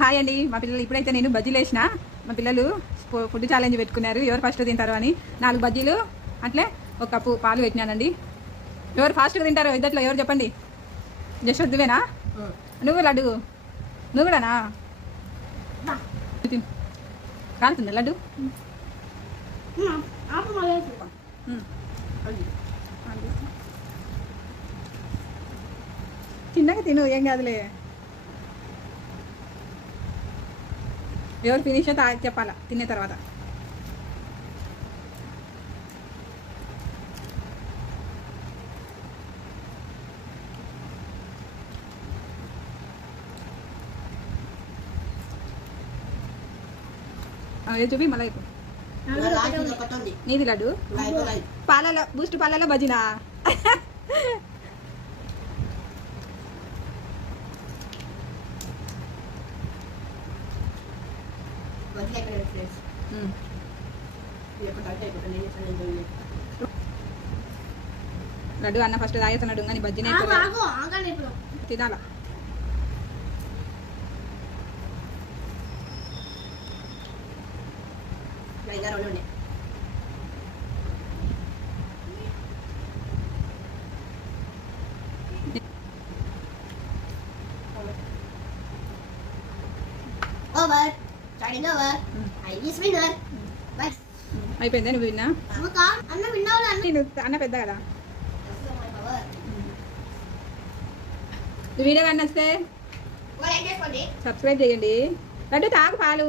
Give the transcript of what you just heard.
Hi అండి. మా పిల్లలు ఇప్పుడైతే నేను బజ్జీలు వేసిన. మా పిల్లలు ఫుడ్ ఛాలెంజ్ పెట్టుకున్నారు, ఎవరు ఫస్ట్ తింటారు అని. 4 బజ్జీలు అట్లే 1 కప్పు పాలు పెట్టినానండి. ఎవరు ఫాస్ట్గా తింటారో ఇద్దట్లో ఎవరు చెప్పండి. జస్ట్ నువ్వేనా? నువ్వు లడ్డు, నువ్వు కూడానా? కాలుతుందా లడ్డు? చిన్నగా తిను, ఏం కాదులే. ఎవరు ఫినిష్ అయితే చెప్పాలా తినే తర్వాత. చూపి మళ్ళీ నీది లడ్డు. పాలలో బూస్ట్ పాలలో బజినా. లడ్డు అన్న ఫస్ట్ తాగుతున్నాడు కానీ బజ్జీనే తినాల. అయిపోయిందా? నువ్వు విన్నా? అన్న పెద్ద కదా. వీడియో కానీ వస్తే సబ్స్క్రైబ్ చేయండి. లడ్డు తాగు పాలు.